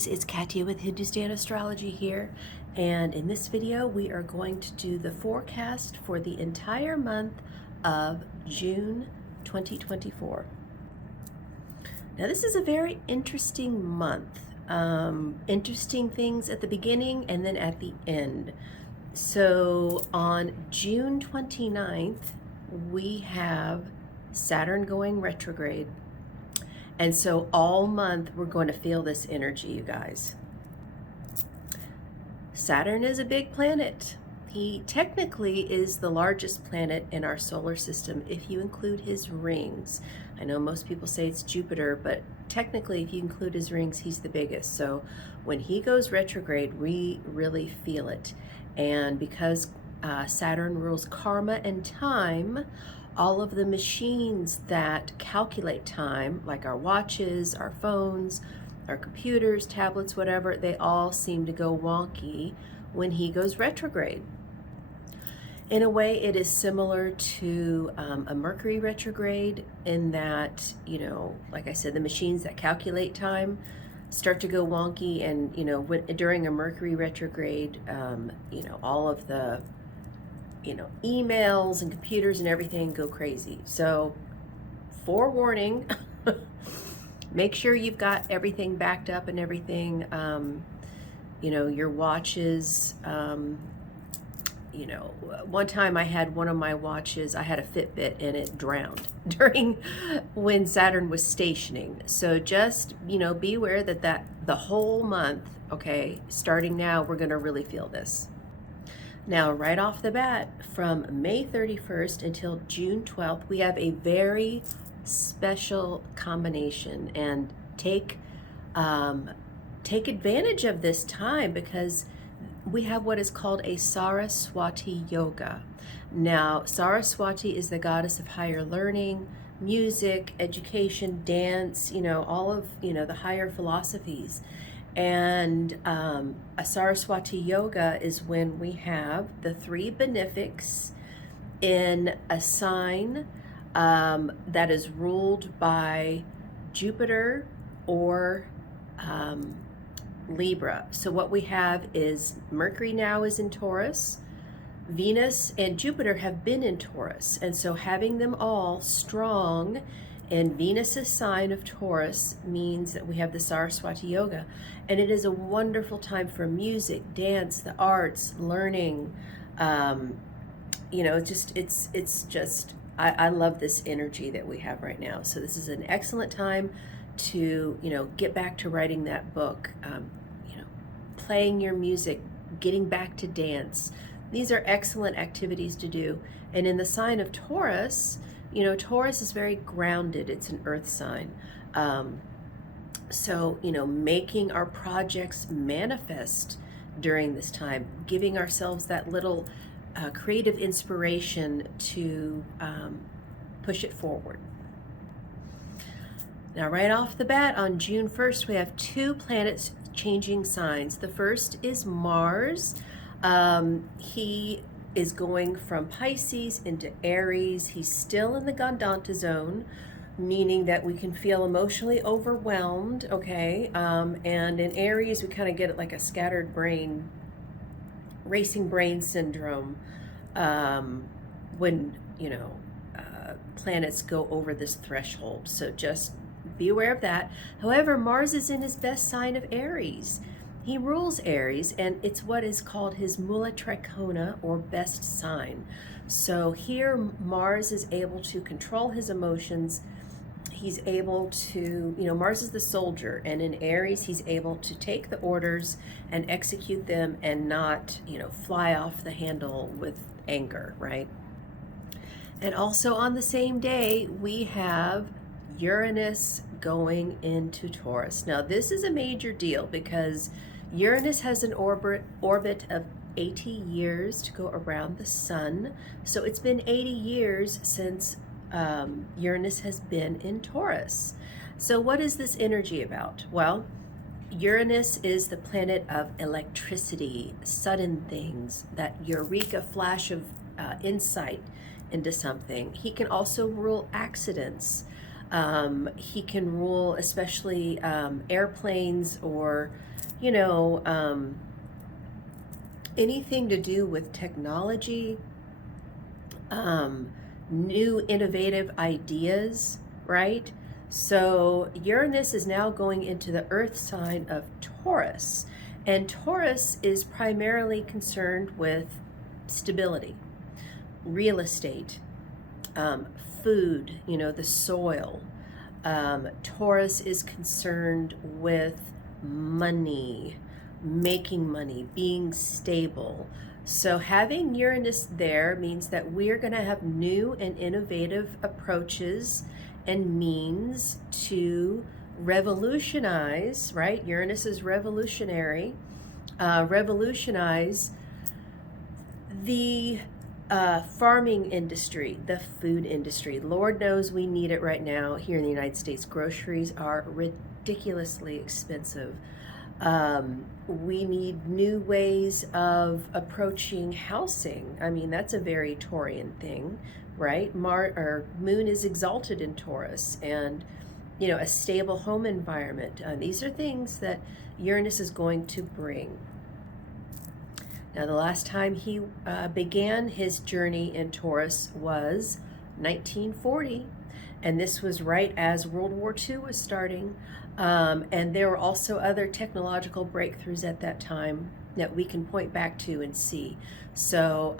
guys, it's Katya with Hindustan Astrology here, and in this video we are going to do the forecast for the entire month of June 2024. Now this is a very interesting month. Interesting things at the beginning and then at the end. So on June 29th we have Saturn going retrograde. And so all month we're going to feel this energy, you guys. Saturn is a big planet. He technically is the largest planet in our solar system if you include his rings. I know most people say it's Jupiter, but technically if you include his rings, he's the biggest. So when he goes retrograde, we really feel it. And because Saturn rules karma and time, all of the machines that calculate time, like our watches, our phones, our computers, tablets, whatever, they all seem to go wonky when he goes retrograde. In a way, it is similar to a Mercury retrograde in that, like I said, the machines that calculate time start to go wonky, and, during a Mercury retrograde, all of the emails and computers and everything go crazy. So forewarning, make sure you've got everything backed up and everything, your watches, one time I had one of my watches, I had a Fitbit and it drowned during when Saturn was stationing. So just, be aware that the whole month, okay, starting now, we're going to really feel this. Now, right off the bat, from May 31st until June 12th, we have a very special combination, and take advantage of this time because we have what is called a Saraswati yoga. Now, Saraswati is the goddess of higher learning, music, education, dance, all of, the higher philosophies. And a Saraswati yoga is when we have the three benefics in a sign that is ruled by Jupiter or Libra. So what we have is Mercury now is in Taurus, Venus and Jupiter have been in Taurus, and so having them all strong in Venus's sign of Taurus means that we have the Saraswati yoga, and it is a wonderful time for music, dance, the arts, learning. It's just I love this energy that we have right now. So this is an excellent time to get back to writing that book, playing your music, getting back to dance. These are excellent activities to do. And in the sign of Taurus, Taurus is very grounded. It's an earth sign. So, making our projects manifest during this time, giving ourselves that little creative inspiration to push it forward. Now, right off the bat, on June 1st, we have two planets changing signs. The first is Mars. He is going from Pisces into Aries. He's still in the Gandanta zone, meaning that we can feel emotionally overwhelmed, okay? And in Aries, we kind of get it like a scattered brain, racing brain syndrome when, planets go over this threshold. So just be aware of that. However, Mars is in his best sign of Aries. He rules Aries, and it's what is called his Mula Trikona, or best sign. So here Mars is able to control his emotions. He's able to, Mars is the soldier, and in Aries he's able to take the orders and execute them and not, fly off the handle with anger, right? And also on the same day, we have Uranus going into Taurus. Now this is a major deal because Uranus has an orbit of 80 years to go around the sun. So it's been 80 years since Uranus has been in Taurus. So what is this energy about? Well, Uranus is the planet of electricity, sudden things, that eureka flash of insight into something. He can also rule accidents. He can rule especially airplanes or, you know, anything to do with technology, new innovative ideas, right? So Uranus is now going into the earth sign of Taurus, and Taurus is primarily concerned with stability, real estate, food, the soil. Taurus is concerned with money, making money, being stable. So having Uranus there means that we're going to have new and innovative approaches and means to revolutionize, right? Uranus is revolutionary, revolutionize the farming industry, the food industry. Lord knows we need it right now here in the United States. Groceries are ridiculously expensive. We need new ways of approaching housing. I mean, that's a very Taurian thing, right? Moon is exalted in Taurus, and a stable home environment. These are things that Uranus is going to bring. Now, the last time he began his journey in Taurus was 1940, and this was right as World War II was starting. And there were also other technological breakthroughs at that time that we can point back to and see. So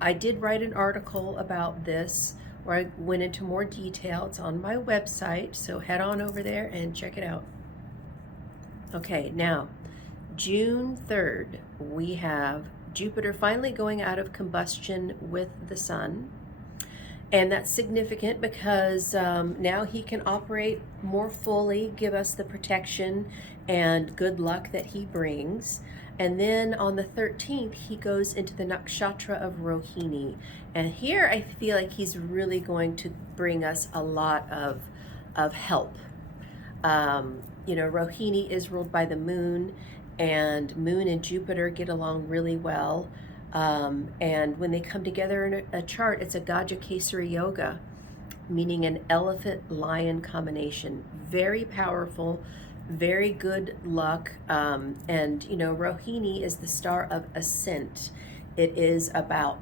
I did write an article about this where I went into more detail. It's on my website, so head on over there and check it out. Okay, now, June 3rd, we have Jupiter finally going out of combustion with the sun. And that's significant because now he can operate more fully, give us the protection and good luck that he brings. And then on the 13th, he goes into the nakshatra of Rohini. And here I feel like he's really going to bring us a lot of help. Rohini is ruled by the moon, and Moon and Jupiter get along really well. And when they come together in a chart, it's a Gajakesari Yoga, meaning an elephant-lion combination. Very powerful, very good luck. And Rohini is the star of ascent. It is about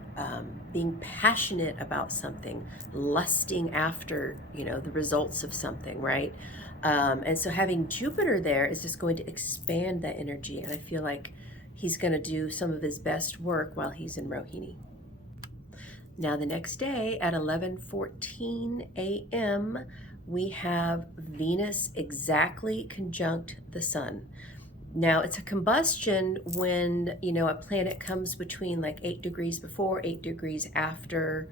being passionate about something, lusting after, the results of something, right? And so having Jupiter there is just going to expand that energy. And I feel like he's going to do some of his best work while he's in Rohini. Now, the next day at 11:14 a.m., we have Venus exactly conjunct the sun. Now, it's a combustion when, a planet comes between like 8 degrees before, 8 degrees after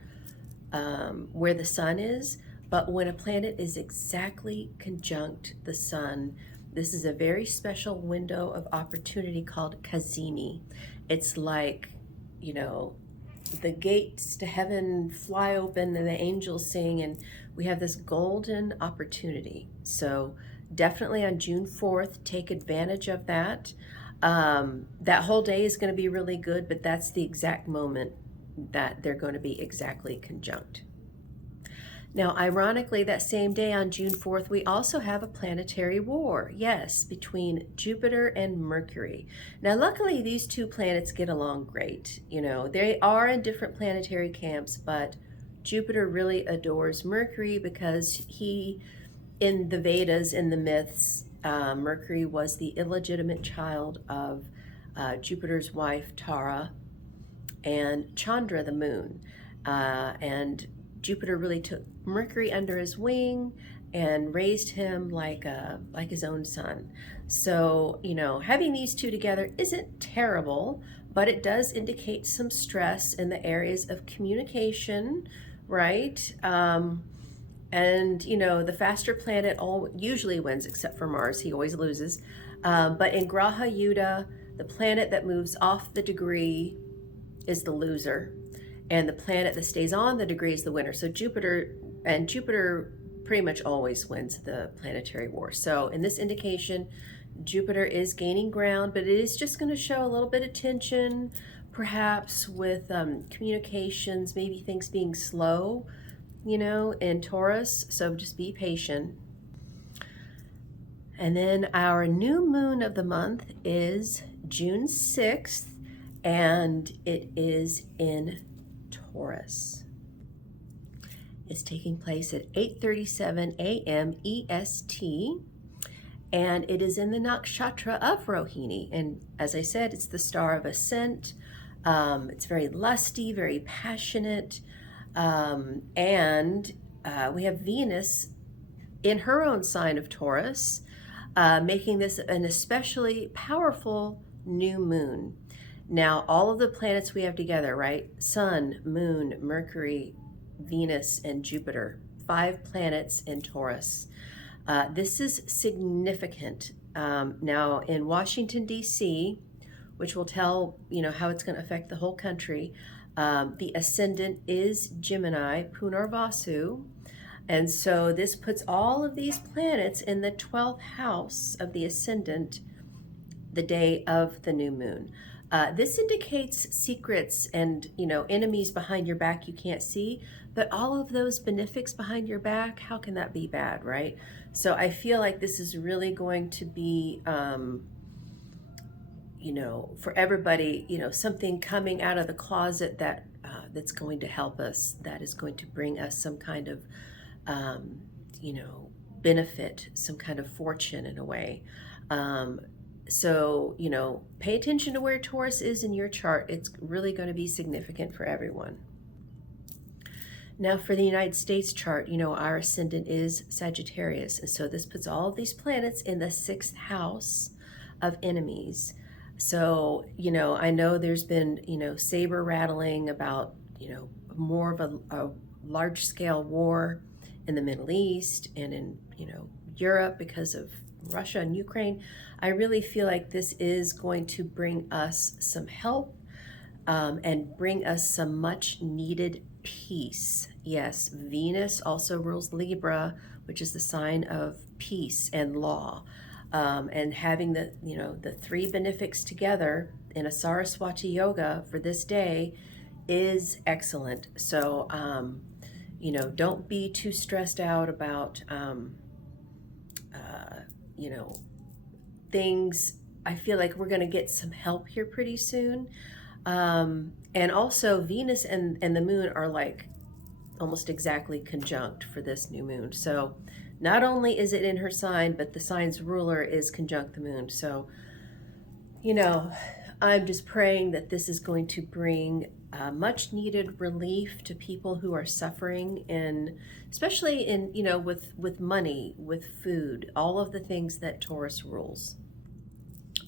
where the sun is. But when a planet is exactly conjunct the sun, this is a very special window of opportunity called Kazimi. It's like, the gates to heaven fly open and the angels sing, and we have this golden opportunity. So definitely on June 4th, take advantage of that. That whole day is going to be really good, but that's the exact moment that they're going to be exactly conjunct. Now, ironically, that same day on June 4th, we also have a planetary war, yes, between Jupiter and Mercury. Now, luckily, these two planets get along great. They are in different planetary camps, but Jupiter really adores Mercury because in the Vedas, in the myths, Mercury was the illegitimate child of Jupiter's wife, Tara, and Chandra, the moon. And Jupiter really took Mercury under his wing and raised him like his own son. So, having these two together isn't terrible, but it does indicate some stress in the areas of communication, right? And, the faster planet usually wins, except for Mars. He always loses. But in Graha Yuddha, the planet that moves off the degree is the loser, and the planet that stays on the degree is the winner. So Jupiter pretty much always wins the planetary war. So in this indication, Jupiter is gaining ground, but it is just going to show a little bit of tension, perhaps with communications, maybe things being slow. in Taurus, so just be patient. And then our new moon of the month is June 6th, and it is in Taurus. It's taking place at 8:37 a.m. EST, and it is in the nakshatra of Rohini. And as I said, it's the star of ascent. It's very lusty, very passionate, and we have Venus in her own sign of Taurus, making this an especially powerful new moon. Now, all of the planets we have together, right? Sun, Moon, Mercury, Venus, and Jupiter, 5 planets in Taurus. This is significant. Now, in Washington, D.C., which will tell, how it's going to affect the whole country, the ascendant is Gemini, Punarvasu. And so this puts all of these planets in the 12th house of the ascendant the day of the new moon. This indicates secrets and, enemies behind your back you can't see, but all of those benefics behind your back, how can that be bad, right? So I feel like this is really going to be, for everybody, something coming out of the closet that's going to help us, that is going to bring us some kind of, benefit, some kind of fortune in a way. So, pay attention to where Taurus is in your chart. It's really going to be significant for everyone. Now, for the United States chart, our ascendant is Sagittarius. And so this puts all of these planets in the 6th house of enemies. So, I know there's been, saber rattling about, more of a large scale war in the Middle East and in, Europe because of Russia and Ukraine. I really feel like this is going to bring us some help, and bring us some much needed peace. Yes, Venus also rules Libra, which is the sign of peace and law. And having the 3 benefics together in a Saraswati yoga for this day is excellent. So, don't be too stressed out about, things. I feel like we're going to get some help here pretty soon. And also Venus and the moon are like almost exactly conjunct for this new moon. So not only is it in her sign, but the sign's ruler is conjunct the moon. So, I'm just praying that this is going to bring much needed relief to people who are suffering, especially in, with money, with food, all of the things that Taurus rules.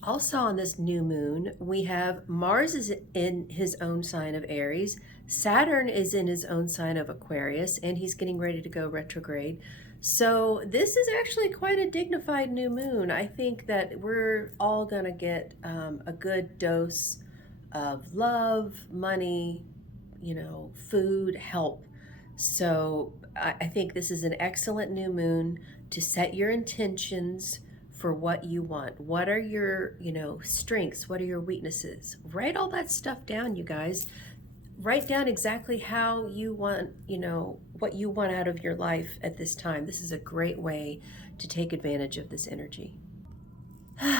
Also on this new moon, we have Mars is in his own sign of Aries, Saturn is in his own sign of Aquarius, and he's getting ready to go retrograde. So this is actually quite a dignified new moon. I think that we're all going to get a good dose of love, money, food, help. So I think this is an excellent new moon to set your intentions for what you want. What are your, strengths? What are your weaknesses? Write all that stuff down, you guys. Write down exactly how you want, what you want out of your life at this time. This is a great way to take advantage of this energy.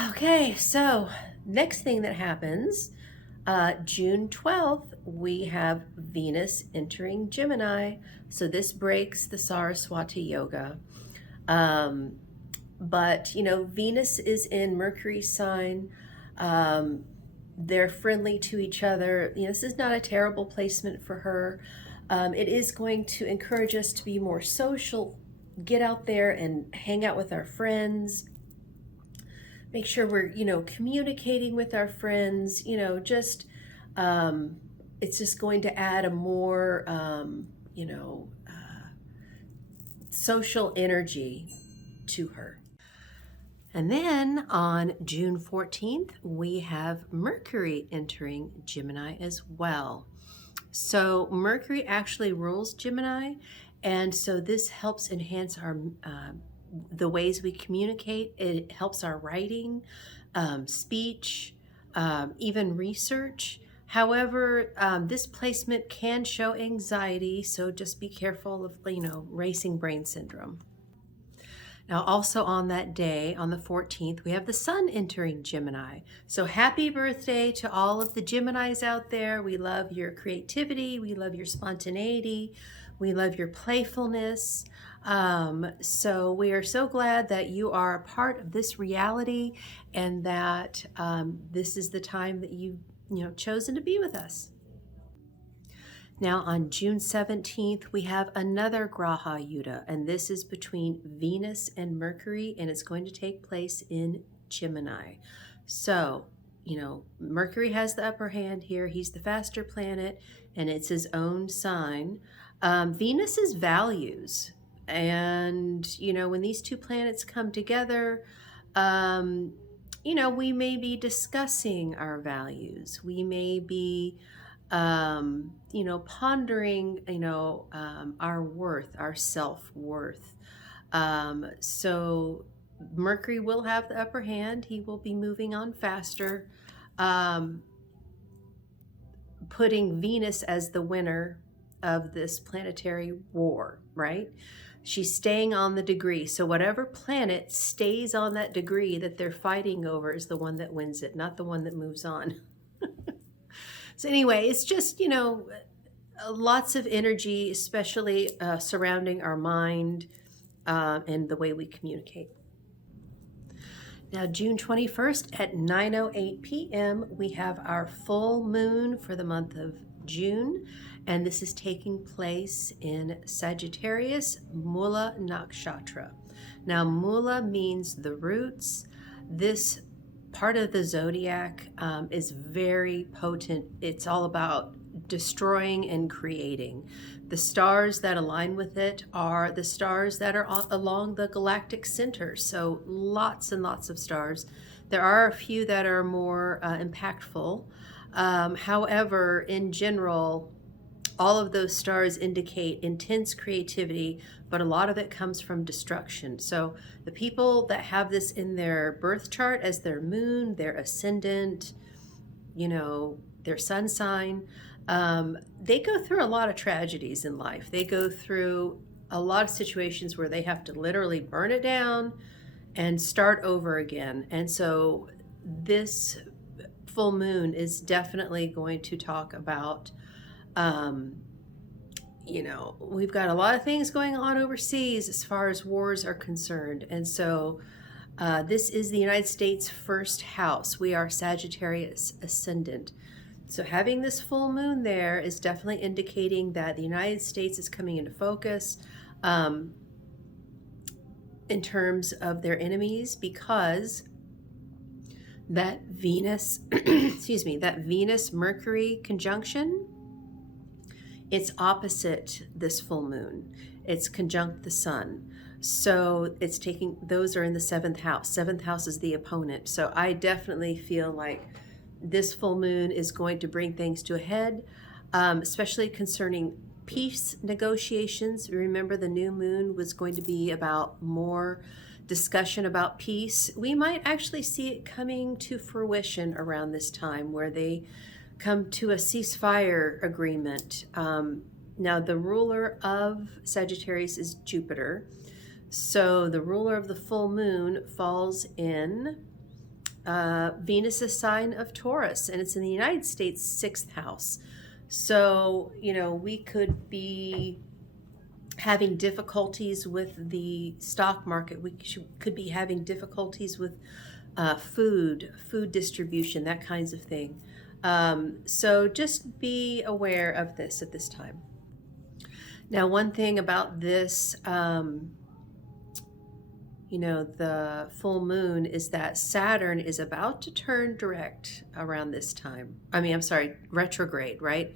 Okay, so next thing that happens, June 12th, we have Venus entering Gemini. So this breaks the Saraswati yoga. But, Venus is in Mercury's sign. They're friendly to each other. This is not a terrible placement for her. It is going to encourage us to be more social, get out there and hang out with our friends. Make sure we're, communicating with our friends, it's just going to add a more, social energy to her. And then on June 14th, we have Mercury entering Gemini as well. So Mercury actually rules Gemini, and so this helps enhance our the ways we communicate. It helps our writing, speech, even research. However, this placement can show anxiety, so just be careful of, racing brain syndrome. Now, also on that day, on the 14th, we have the sun entering Gemini. So happy birthday to all of the Geminis out there. We love your creativity. We love your spontaneity. We love your playfulness. So we are so glad that you are a part of this reality, and that this is the time that you've chosen to be with us. Now on June 17th, we have another Graha Yuddha, and this is between Venus and Mercury, and it's going to take place in Gemini. So, Mercury has the upper hand here. He's the faster planet, and it's his own sign. Venus is values. And, when these two planets come together, we may be discussing our values. We may be pondering, our worth, our self-worth. So Mercury will have the upper hand. He will be moving on faster, putting Venus as the winner of this planetary war, right? She's staying on the degree. So whatever planet stays on that degree that they're fighting over is the one that wins it, not the one that moves on. So anyway, it's just, lots of energy, especially surrounding our mind and the way we communicate. Now, June 21st at 9:08 p.m., we have our full moon for the month of June, and this is taking place in Sagittarius Mula Nakshatra. Now, Mula means the roots. This part of the zodiac is very potent. It's all about destroying and creating. The stars that align with it are the stars that are along the galactic center. So lots and lots of stars. There are a few that are more impactful. However, in general, all of those stars indicate intense creativity, but a lot of it comes from destruction. So the people that have this in their birth chart as their moon, their ascendant, their sun sign, they go through a lot of tragedies in life. They go through a lot of situations where they have to literally burn it down and start over again. And so this full moon is definitely going to talk about we've got a lot of things going on overseas as far as wars are concerned. And so this is the United States' first house. We are Sagittarius ascendant. So having this full moon there is definitely indicating that the United States is coming into focus in terms of their enemies, because that Venus, that Venus-Mercury conjunction, it's opposite this full moon. It's conjunct the sun. So those are in the 7th house. 7th house is the opponent. So I definitely feel like this full moon is going to bring things to a head, especially concerning peace negotiations. Remember, the new moon was going to be about more discussion about peace. We might actually see it coming to fruition around this time, where they come to a ceasefire agreement. Now, the ruler of Sagittarius is Jupiter. So the ruler of the full moon falls in Venus's sign of Taurus, and it's in the United States' 6th house. So, we could be having difficulties with the stock market. We could be having difficulties with food distribution, that kinds of thing. So just be aware of this at this time. Now, one thing about this, the full moon, is that Saturn is about to turn direct around this time. Retrograde, right?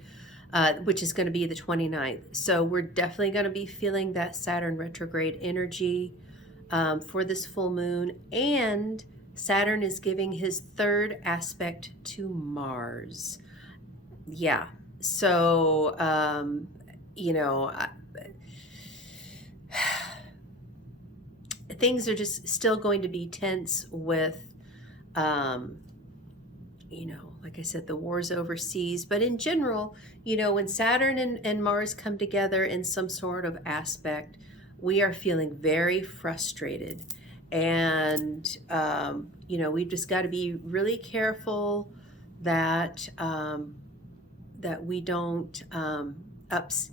Which is going to be the 29th. So we're definitely going to be feeling that Saturn retrograde energy for this full moon. And Saturn is giving his 3rd aspect to Mars. Yeah. So, things are just still going to be tense with like I said, the wars overseas. But in general, when Saturn and Mars come together in some sort of aspect, we are feeling very frustrated. And, we've just got to be really careful that, that we don't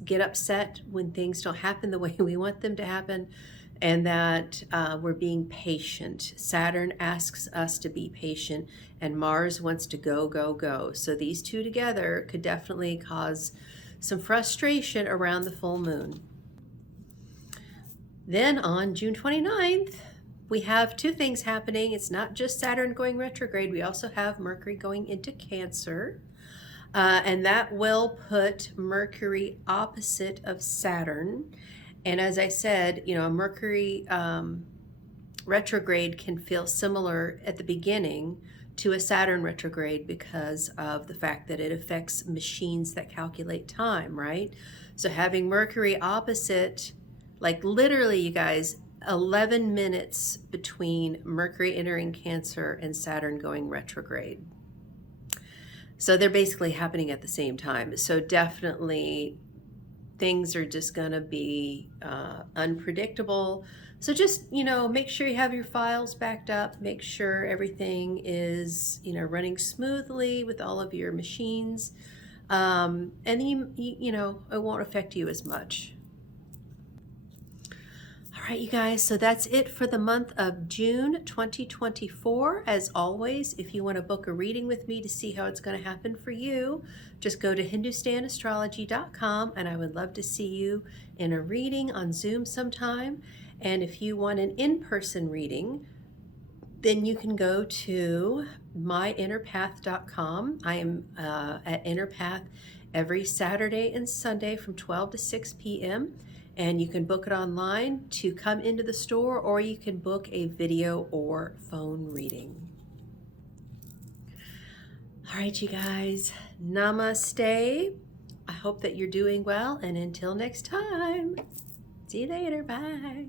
get upset when things don't happen the way we want them to happen, and that we're being patient. Saturn asks us to be patient, and Mars wants to go, go, go. So these two together could definitely cause some frustration around the full moon. Then on June 29th, we have two things happening. It's not just Saturn going retrograde. We also have Mercury going into Cancer. And that will put Mercury opposite of Saturn. And as I said, Mercury retrograde can feel similar at the beginning to a Saturn retrograde because of the fact that it affects machines that calculate time, right? So having Mercury opposite, like literally, you guys, 11 minutes between Mercury entering Cancer and Saturn going retrograde. So they're basically happening at the same time. So definitely things are just going to be unpredictable. So just, make sure you have your files backed up. Make sure everything is, running smoothly with all of your machines. And then, it won't affect you as much. All right, you guys, so that's it for the month of June 2024. As always, if you want to book a reading with me to see how it's going to happen for you, just go to HindustanAstrology.com, and I would love to see you in a reading on Zoom sometime. And if you want an in-person reading, then you can go to myinnerpath.com. I am at Innerpath every Saturday and Sunday from 12 to 6 p.m. And you can book it online to come into the store, or you can book a video or phone reading. All right, you guys, namaste. I hope that you're doing well, and until next time, see you later. Bye.